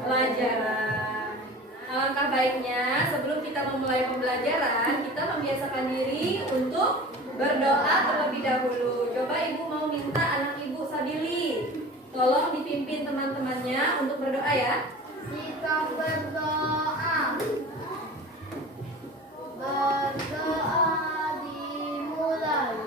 pelajaran. Alangkah baiknya sebelum kita memulai pembelajaran, kita membiasakan diri untuk berdoa terlebih dahulu. Coba ibu mau minta anak ibu Sabili, tolong dipimpin teman-temannya untuk berdoa ya. Kita berdoa. Berdoa dimulai.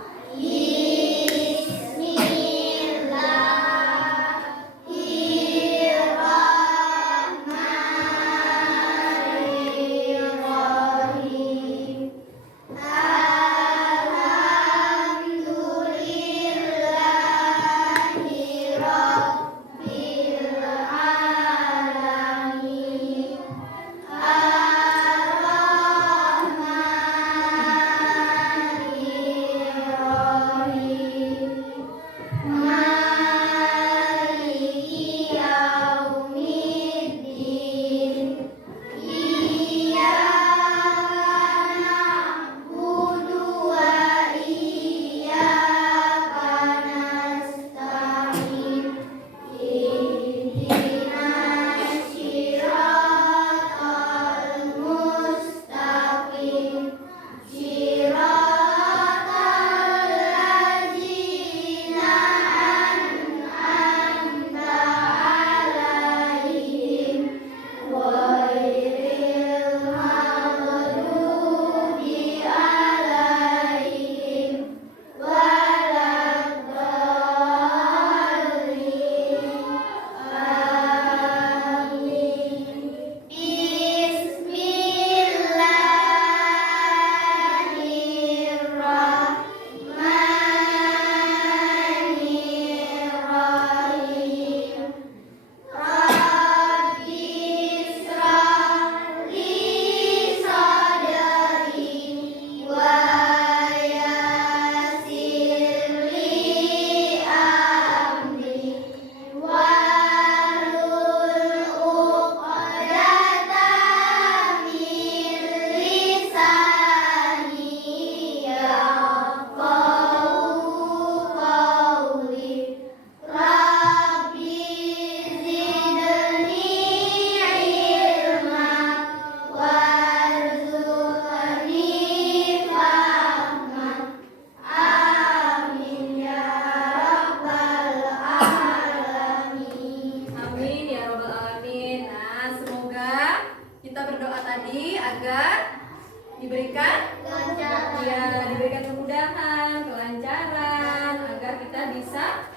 Diberikan kemudahan, kelancaran agar kita bisa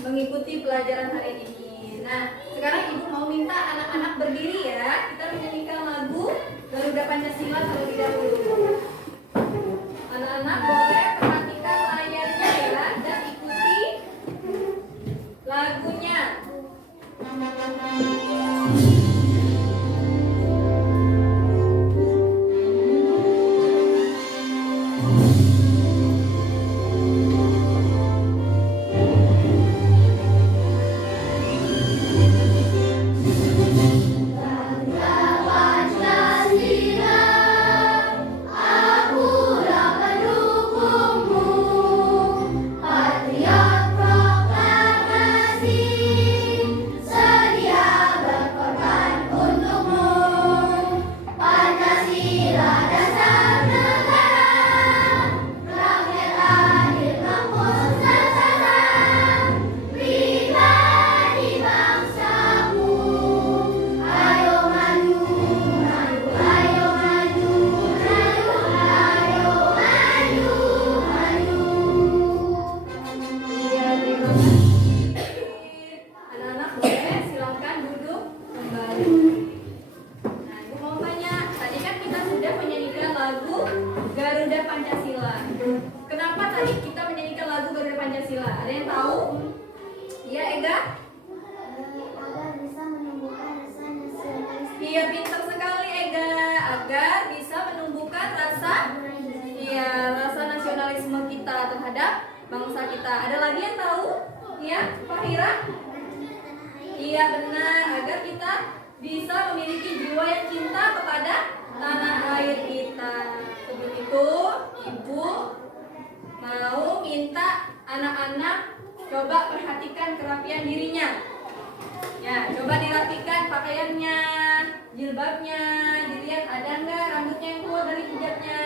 mengikuti pelajaran hari ini. Nah, sekarang ibu mau minta anak-anak berdiri ya. Kita menyanyikan lagu Garuda Pancasila terlebih dahulu. Anak-anak boleh perhatikan layarnya ya dan ikuti lagunya. Iya, pintar sekali Ega, agar bisa menumbuhkan rasa nasionalisme kita terhadap bangsa kita. Ada lagi yang tahu? Ya, Fahira? Iya benar, agar kita bisa memiliki jiwa yang cinta kepada tanah air kita. Sebelum itu, Ibu mau minta anak-anak coba perhatikan kerapian dirinya. Ya, coba dirapikan pakaiannya. jilbabnya, dilihat ada nggak rambutnya yang keluar dari hijabnya.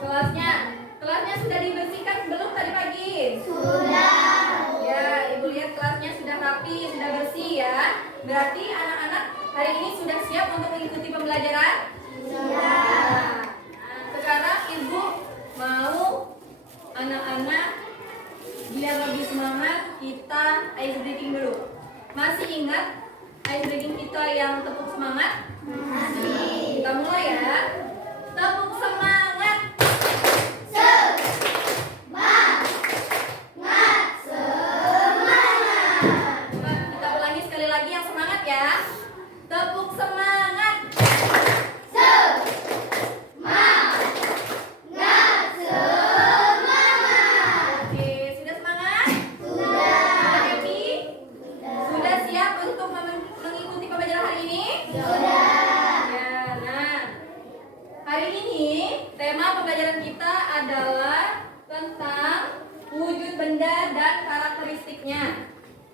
Kelasnya sudah dibersihkan belum tadi pagi? Sudah. Ya, ibu lihat kelasnya sudah rapi, sudah bersih ya. Berarti anak-anak hari ini sudah siap untuk mengikuti pembelajaran? Nah, sekarang ibu mau anak-anak biar lebih semangat, kita ice breaking dulu. Masih ingat ice breaking kita yang tepuk semangat? Masih. Kita mulai ya. Tepuk semangat. Coba kita ulangi sekali lagi yang semangat ya. Tepuk semangat. Oke, sudah semangat? Sudah happy? Sudah siap untuk mengikuti pembelajaran hari ini? Ya, nah, hari ini tema pembelajaran kita adalah tentang wujud benda dan karakteristiknya.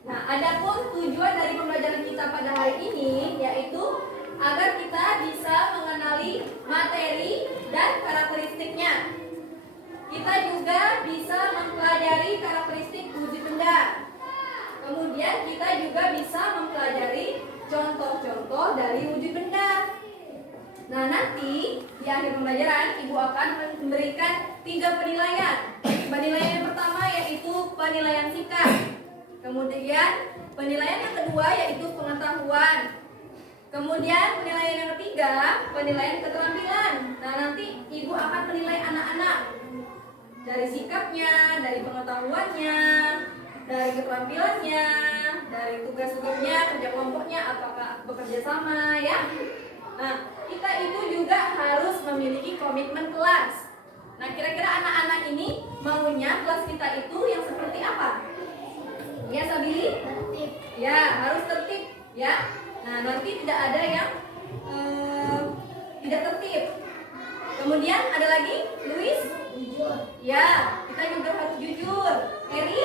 Nah, adapun tujuan dari pembelajaran kita pada hari ini yaitu agar kita bisa mengenali materi dan karakteristiknya. Kita juga bisa mempelajari karakteristik wujud benda. Kemudian kita juga bisa mempelajari contoh-contoh dari wujud benda. Nah, nanti di akhir pembelajaran ibu akan memberikan 3 penilaian. Penilaian yang pertama yaitu penilaian sikap. Kemudian penilaian yang kedua yaitu pengetahuan. Kemudian penilaian yang ketiga, penilaian keterampilan. Nah, nanti ibu akan menilai anak-anak dari sikapnya, dari pengetahuannya, dari keterampilannya, dari tugas-tugasnya, kerja kelompoknya, apakah bekerja sama ya. Nah, kita itu juga harus memiliki komitmen kelas. Nah, kira-kira anak-anak ini maunya kelas kita itu yang seperti apa? Ya, Sabili? Tertib. Ya, harus tertib ya. Nah, nanti tidak ada yang tidak tertib. Kemudian ada lagi, Luis? Jujur. Ya, kita juga harus jujur. Eri?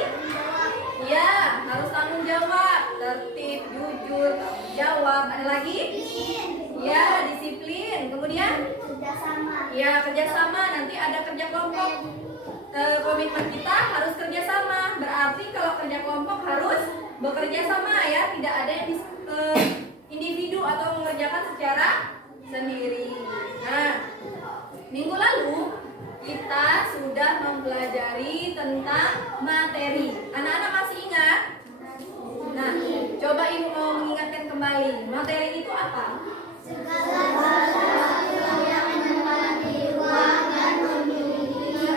Ya, harus tanggung jawab. Tertib, jujur, tanggung jawab. Ada lagi? Disiplin. Ya, disiplin. Kemudian? Kerjasama. Ya, kerjasama. Nanti ada kerja kelompok. Komitmen kita harus kerjasama. Berarti kalau kerja kelompok harus bekerja sama ya. Tidak ada yang individu atau mengerjakan secara sendiri. Nah, minggu lalu kita sudah mempelajari tentang materi. Anak-anak masih ingat? Nah, coba ibu mau mengingatkan kembali. Materi itu apa? Segala sesuatu yang menempati ruang dan memiliki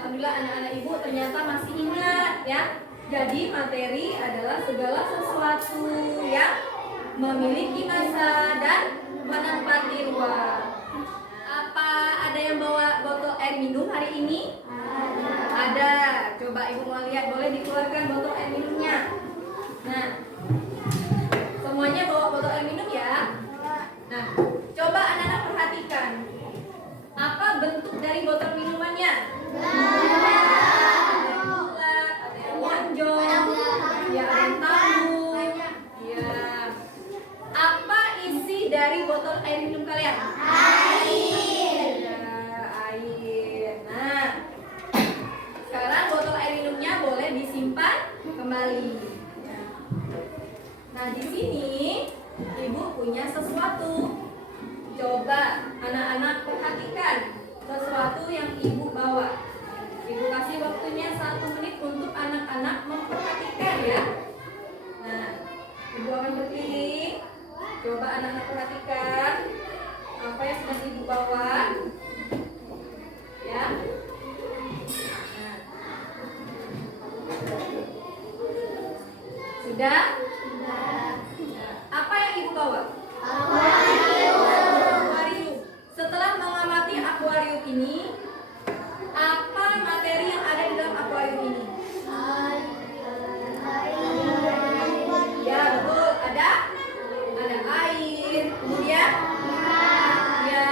Alhamdulillah anak-anak ibu ternyata masih ingat ya. Jadi materi adalah segala sesuatu yang memiliki masa dan menempati ruang. Apa ada yang bawa botol air minum hari ini? Ada. Coba ibu mau lihat, boleh dikeluarkan botol air minumnya. Nah, semuanya bawa botol air minum ya. Nah, coba anak-anak perhatikan. Apa bentuk dari botol minumannya? Ada yang bulat, ada yang lonjong, ya ada yang tabung. Ya. Apa isi dari botol air minum kalian? Air. Air. Nah, sekarang botol air minumnya boleh disimpan kembali. Nah, di sini ibu punya sesuatu. Coba anak-anak perhatikan sesuatu yang ibu bawa. Ibu kasih waktunya 1 menit untuk anak-anak memperhatikan ya. Nah, ibu akan berkeliling. Coba anak-anak perhatikan apa yang sedang ibu bawa. Ya. Nah. Sudah? Apa yang ibu bawa? Akuarium. Setelah mengamati akuarium ini, apa materi yang ada di dalam akuarium ini? Ya, betul. Ada air. Kemudian? Ya.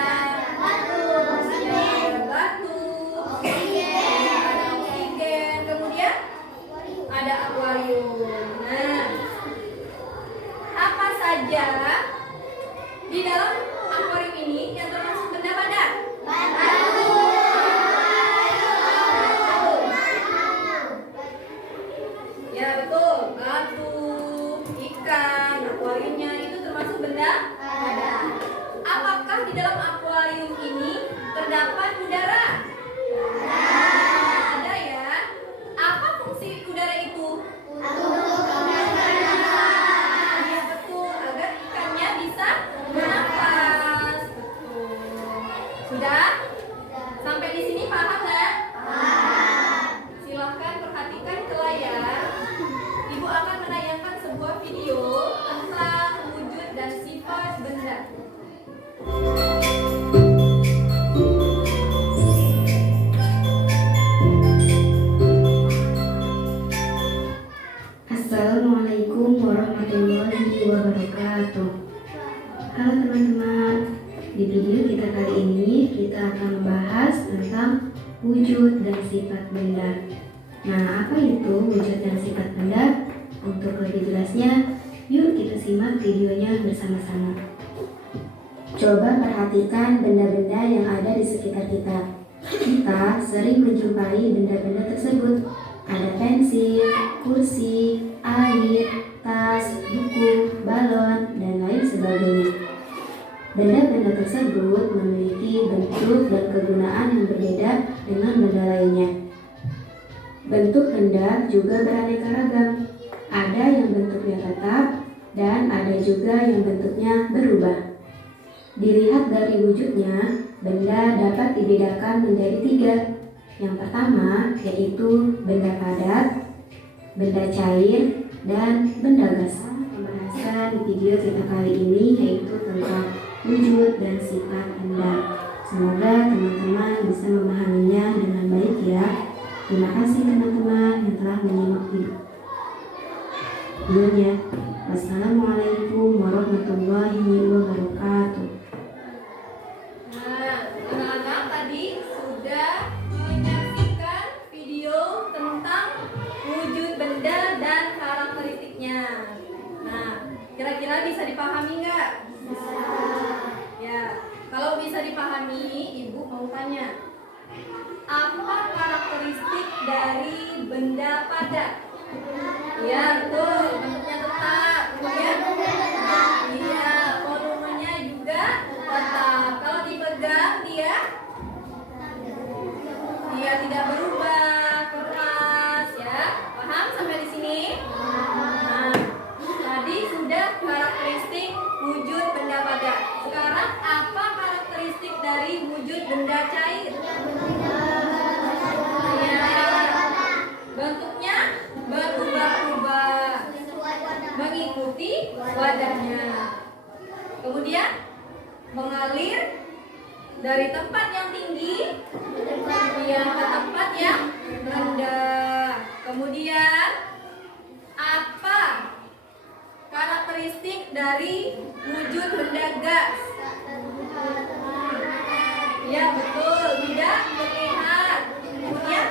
Ada batu. Ada oksigen. Kemudian? Ada akuarium. Nah, apa saja Di dalam akuarium ini yang termasuk benda padat. Ya betul, batu, ikan, akuariumnya itu termasuk benda padat. Apakah di dalam akuarium ini terdapat udara? Ada ya. Apa fungsi udara itu? Ya betul, agar ikannya bisa bernafas. Betul. Sudah? Sampai di sini paham nggak? Silahkan perhatikan ke layar. Ibu akan menayangkan sebuah video tentang wujud dan sifat benda. Assalamualaikum warahmatullahi wabarakatuh. Halo teman-teman, di video kita kali ini kita akan membahas tentang wujud dan sifat benda. Nah, apa itu wujud dan sifat benda? Untuk lebih jelasnya, yuk kita simak videonya bersama-sama. Coba perhatikan benda-benda yang ada di sekitar kita. Kita sering menjumpai benda-benda tersebut. Ada pensil, kursi, air, tas, buku, balon, dan lain sebagainya. Benda-benda tersebut memiliki bentuk dan kegunaan yang berbeda dengan benda lainnya. Bentuk benda juga beraneka ragam. Ada yang bentuknya tetap dan ada juga yang bentuknya berubah. Dilihat dari wujudnya, benda dapat dibedakan menjadi 3. Yang pertama yaitu benda padat, benda cair, dan benda gas. Pembahasan video kita kali ini yaitu tentang wujud dan sifat benda. Semoga teman-teman bisa memahaminya dengan baik ya. Terima kasih teman-teman yang telah menyimak videonya. Wassalamualaikum warahmatullahi wabarakatuh. Nah, anak-anak tadi sudah menyaksikan video tentang wujud benda dan karakteristiknya. Nah, kira-kira bisa dipahami nggak? Bisa. Ya, kalau bisa dipahami, Ibu mau tanya, apa karakteristik dari benda padat? Ya, betul. Bentuknya tetap. Kemudian, iya, volumenya juga tetap. Kalau dipegang, dia tidak berubah, keras ya. Paham sampai di sini? Nah, tadi sudah karakteristik wujud benda padat. Sekarang apa karakteristik dari wujud benda cair? Bentuknya berubah-ubah mengikuti wadahnya. Kemudian mengalir dari tempat yang tinggi ke tempat yang rendah. Kemudian apa karakteristik dari wujud benda gas? Ya betul, tidak terlihat. Kemudian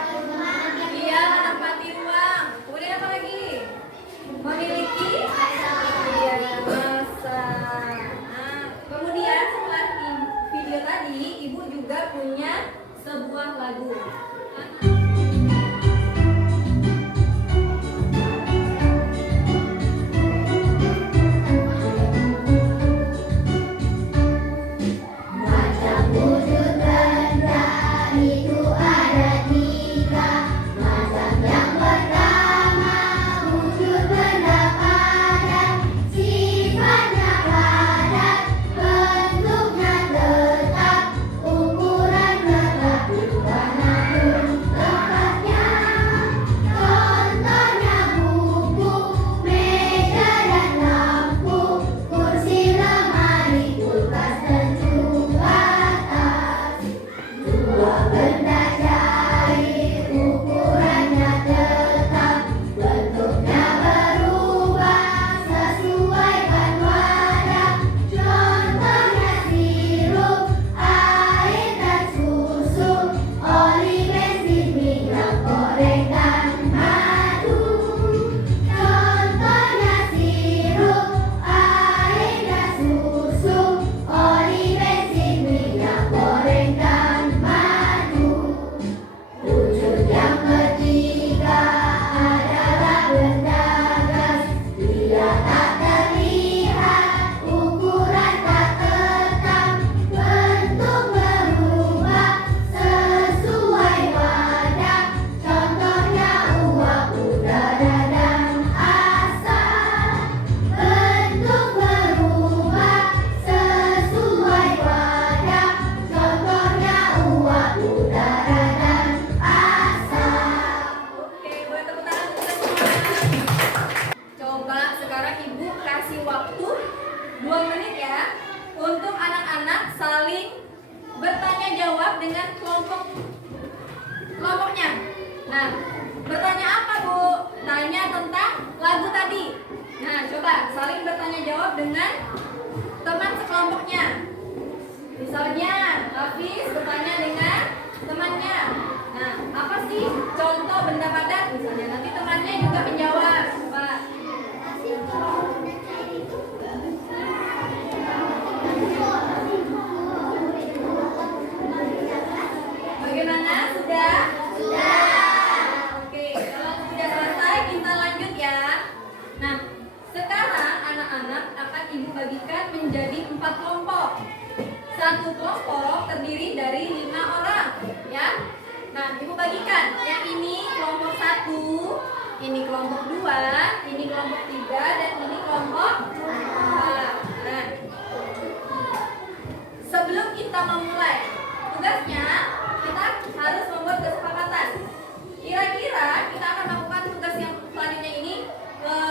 dia menempati ruang. Kemudian apa lagi? Memiliki massa. Nah, kemudian setelah video tadi, Ibu juga punya sebuah lagu. Macam wujud benda itu ada 3. saling bertanya jawab dengan kelompoknya. Nah, bertanya apa, Bu? Tanya tentang lagu tadi. Nah, coba saling bertanya jawab dengan teman sekelompoknya. Misalnya, Hafiz bertanya dengan temannya. Nah, apa sih contoh benda padat? Misalnya, nanti temannya juga menjawab. Coba. Bagaimana? Sudah? Oke, kalau sudah selesai kita lanjut ya. Nah, sekarang anak-anak akan Ibu bagikan menjadi 4 kelompok. Satu kelompok terdiri dari 5 orang, ya. Nah, Ibu bagikan. Yang ini kelompok 1, ini kelompok 2, ini kelompok 3, dan ini kelompok 4. Nah, sebelum kita memulai tugasnya, kita harus membuat kesepakatan. Kira-kira kita akan melakukan tugas yang selanjutnya ini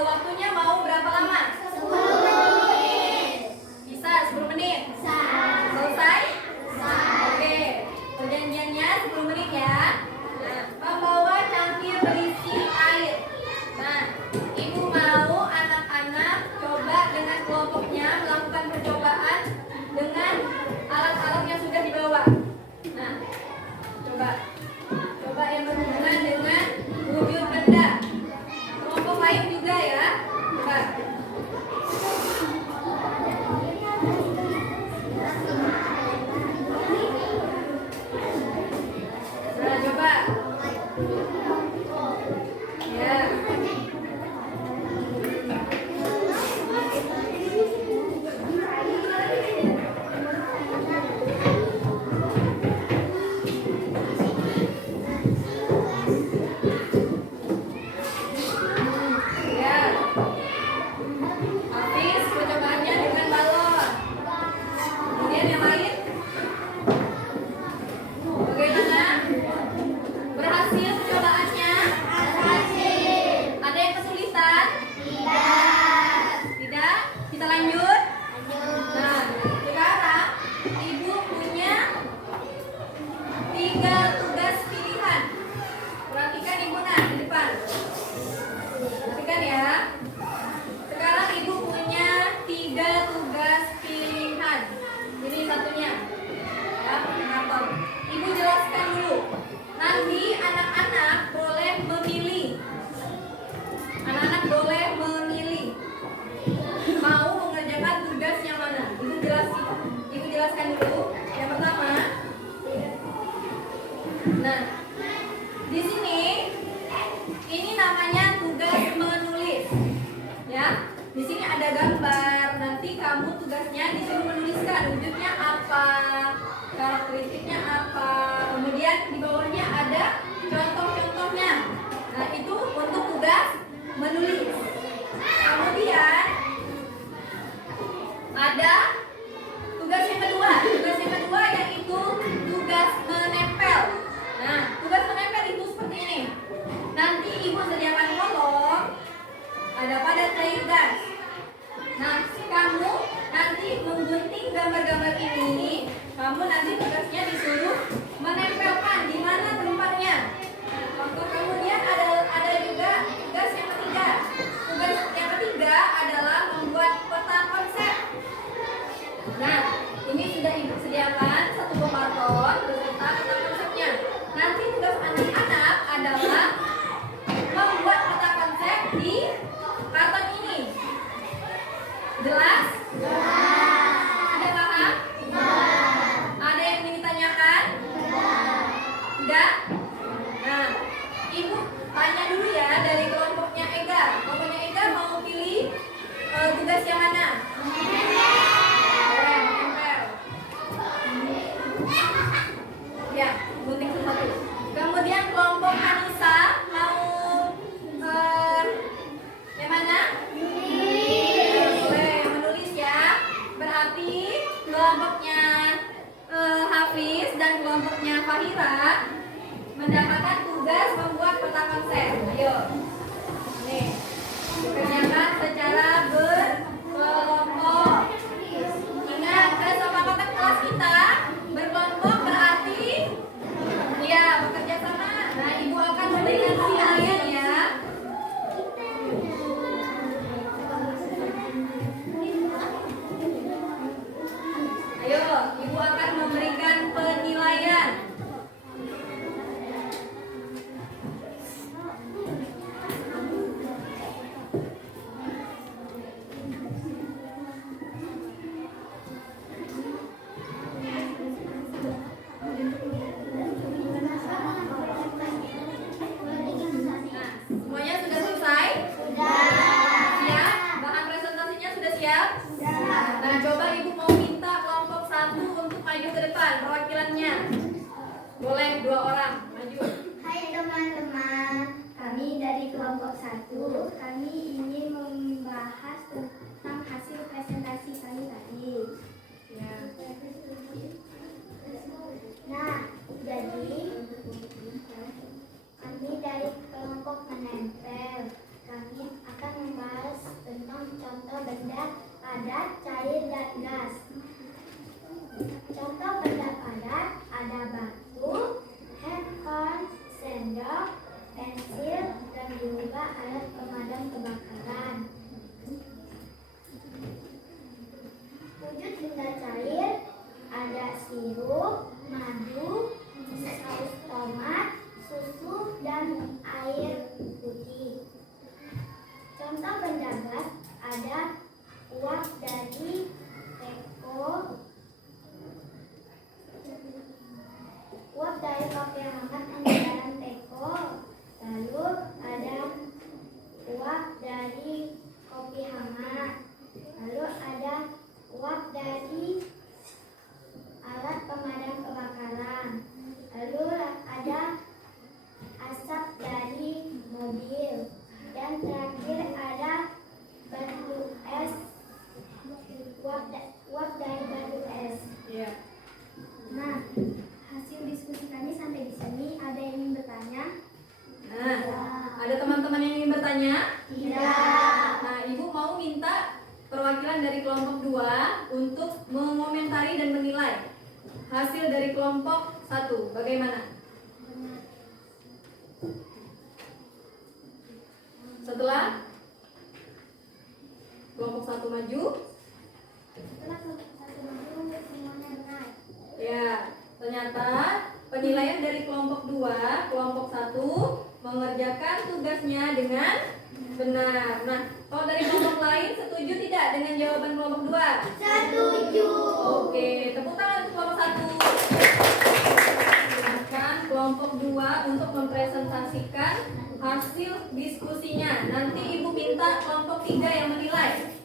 waktunya mau berapa lama? 10 menit. Bisa 10 menit? Selesai? Oke, perjanjiannya 10 menit ya. Nah, membawa cangkir berisi air. Nah, Ibu mau anak-anak coba dengan kelompoknya melakukan percobaan dengan alat-alat yang sudah dibawa. Nah, coba yang berhubungan dengan wujud benda. Kelompok lain juga ya. Coba. Nah, coba. Ya. Ya. Habis percobaannya dengan balon. Kemudian yang lain? Bagaimana? Berhasil percobaannya? Ada yang kesulitan? Tidak? Kita lanjut? Nah, sekarang Ibu punya 3 tugas pilihan. Perhatikan Ibu di depan. Perhatikan ya. Sekarang Ibu punya 3 tugas pilihan. Ini satunya. Ya, kenapa? Ibu jelaskan dulu. Nanti anak-anak boleh memilih. Anak-anak boleh memilih mau mengerjakan tugas yang mana. Ibu jelaskan dulu. Yang pertama. Nah, di sini ini namanya tugas menulis. Ya, di sini ada gambar. Nanti kamu tugasnya disuruh menuliskan wujudnya apa, karakteristiknya apa. Kemudian di bawahnya ada contoh-contohnya. Nah, itu untuk tugas menulis. Kemudian ada tugas yang kedua. Tugas yang kedua yaitu tugas menempel. Nah, tugas menempel itu seperti ini. Nanti Ibu sediakan kolom, ada padat cair gas. Nah, kamu nanti menggunting gambar-gambar ini. Kamu nanti tugasnya disuruh menempelkan di mana tempatnya. Kemudian ada juga tugas yang ketiga. Tugas yang ketiga adalah membuat peta konsep. Nah, ini sudah Ibu sediakan 1 buah karton beserta peta konsepnya. Nanti tugas anak-anak adalah membuat peta konsep di karton ini. Jelas? Sudah paham? Ada yang ingin ditanyakan? Sudah? Nah, Ibu tanya dulu ya dari kelompoknya Ega. Kelompoknya Ega mau pilih tugas yang mana? Menempel. Ya, gunting satu. Kemudian kelompok Anissa mau yang mana? Boleh menulis ya. Berarti kelompoknya Hafiz dan kelompoknya Fahira mendapatkan tugas membuat peta konsep. Ayo. Nih. Kerjakan secara berkelompok. Ingat, kesepakatan kelas kita ke depan perwakilannya. Boleh 2 orang maju. Hai teman-teman, kami dari kelompok 1. Kami ingin membahas tentang hasil presentasi kami tadi. Ya. Nah, jadi kami dari kelompok menempel. Kami akan membahas tentang contoh benda padat, cair, dan gas. Contoh benda padat ada batu, handphone, sendok, pensil, dan juga alat pemadam kebakaran. Wujud benda cair ada sirup, madu, saus tomat, susu, dan air putih. Contoh benda gas ada uap dari teko, uap dari kopi hangat yang di dalam teko, lalu ada uap dari kopi hangat, lalu ada uap dari alat pemadam kebakaran, lalu ada asap dari mobil, dan terakhir ada batu es, uap dari batu es. Iya. Nah, hasil diskusi kami sampai di sini. Ada yang ingin bertanya? Nah, ada teman-teman yang ingin bertanya? Tidak. Nah, Ibu mau minta perwakilan dari kelompok 2 untuk mengomentari dan menilai hasil dari kelompok 1. Bagaimana? Setelah kelompok 1 maju, Setelah kelompok 1 maju, semuanya benar. ya, ternyata penilaian dari kelompok 2, kelompok 1 mengerjakan tugasnya dengan benar. Nah, kalau dari kelompok lain setuju tidak dengan jawaban kelompok 2? Setuju. Oke, tepuk tangan untuk kelompok 1. Silakan kelompok 2 untuk mempresentasikan hasil diskusinya. Nanti Ibu minta kelompok 3 yang menilai.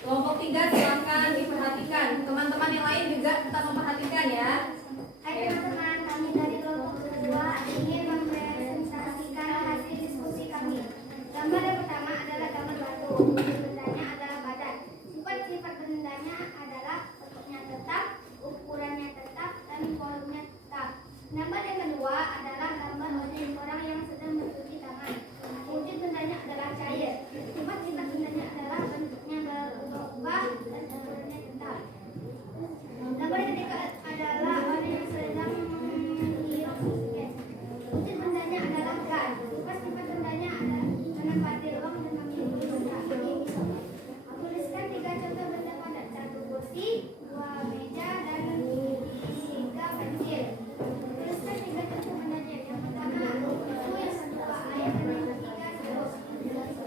Kelompok 3 silakan diperhatikan. Teman-teman yang lain juga tetap memperhatikan ya. Hai teman-teman, kami dari kelompok 2 ingin mempresentasikan hasil diskusi kami. Gambar yang pertama adalah gambar batu. Bendanya adalah badan. Sifat-sifat bendanya adalah bentuknya tetap, ukurannya tetap, dan volumenya tetap. Gambar yang kedua adalah gambar orang yang sedang mencuci tangan. Wujud bendanya adalah cair. Sifat-sifat bendanya adalah bentuknya berubah-ubah dan ukurannya tetap. Gambar yang ketiga adalah orang yang sedang menghirup oksigen. Wujud bendanya adalah gas. Sifat-sifat bendanya adalah menempati ruang dan memiliki udara. Tuliskan 3 contoh benda padat: 1 kursi, 2 meja, dan 3 pensil. Tuliskan 3 contoh bendanya. Yang pertama susu, yang kedua air, dan yang ketiga sirup.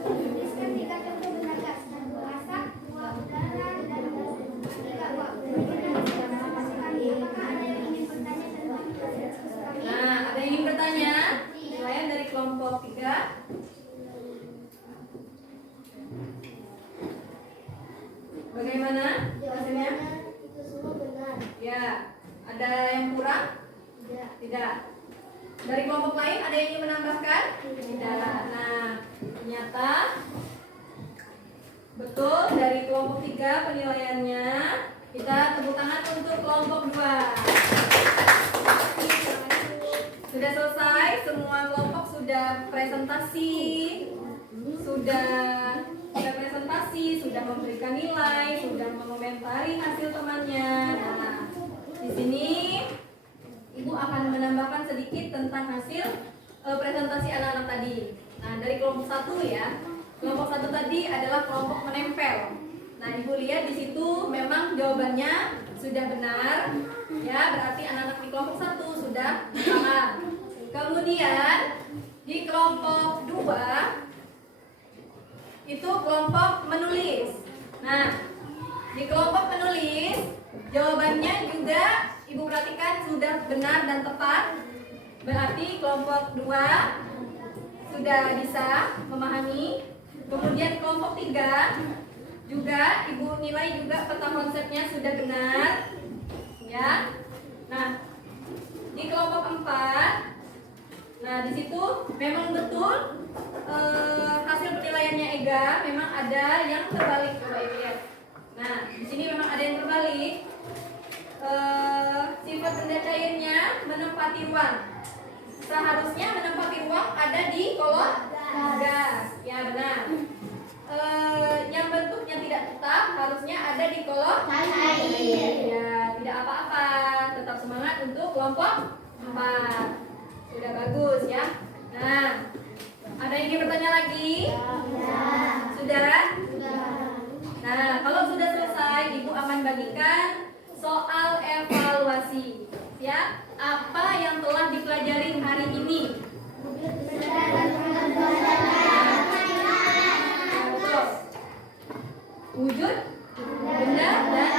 Tuliskan 3 contoh benda gas: 1 asap, 2 udara, dan 3 uap. Demikian presentasi kami. Apakah ada yang ingin bertanya tentang hasil diskusi kami? Nah, ada yang ingin bertanya? Penilaian dari kelompok 3. Bagaimana hasilnya? Itu semua benar. Ya, ada yang kurang? Tidak. Tidak. Dari kelompok lain ada yang ingin menambahkan? Tidak. Nah, ternyata betul dari kelompok 3 penilaiannya. Kita tepuk tangan untuk kelompok 2. Sudah selesai, semua kelompok sudah presentasi, sudah memberikan nilai, sudah mengomentari hasil temannya. Nah, di sini Ibu akan menambahkan sedikit tentang hasil presentasi anak-anak tadi. Nah, dari kelompok 1 ya. Kelompok 1 tadi adalah kelompok menempel. Nah, Ibu lihat di situ memang jawabannya sudah benar. Ya, berarti anak-anak di kelompok 1 sudah paham. Kemudian di kelompok 2 itu kelompok menulis. Nah, di kelompok menulis jawabannya juga Ibu perhatikan sudah benar dan tepat. Berarti kelompok 2 sudah bisa memahami. Kemudian kelompok 3 juga Ibu nilai juga peta konsepnya sudah benar. Ya. Nah, di kelompok 4, nah di situ memang betul hasil penilaiannya Ega memang ada yang terbalik. Coba Ibu lihat. Nah, di sini memang ada yang terbalik. Sifat benda cairnya menempati ruang. Seharusnya menempati ruang ada di kolom gas. Ya benar. Yang bentuknya tidak tetap harusnya ada di kolom Cair. ya, tidak apa-apa. Tetap semangat untuk kelompok 4. Sudah bagus ya. Nah, ada yang ingin bertanya lagi? Sudah? Nah, kalau sudah selesai, Ibu akan bagikan soal evaluasi. Ya, apa yang telah dipelajari hari ini? Betul. Wujud, benda, dan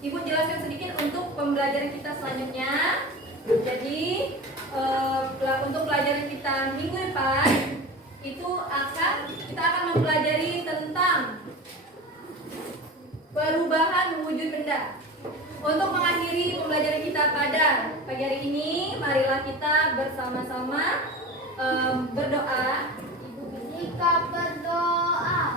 Ibu jelaskan sedikit untuk pembelajaran kita selanjutnya. Jadi untuk pelajaran kita minggu depan itu kita akan mempelajari tentang perubahan wujud benda. Untuk mengakhiri pembelajaran kita pada pagi hari ini, marilah kita bersama-sama berdoa. Jika berdoa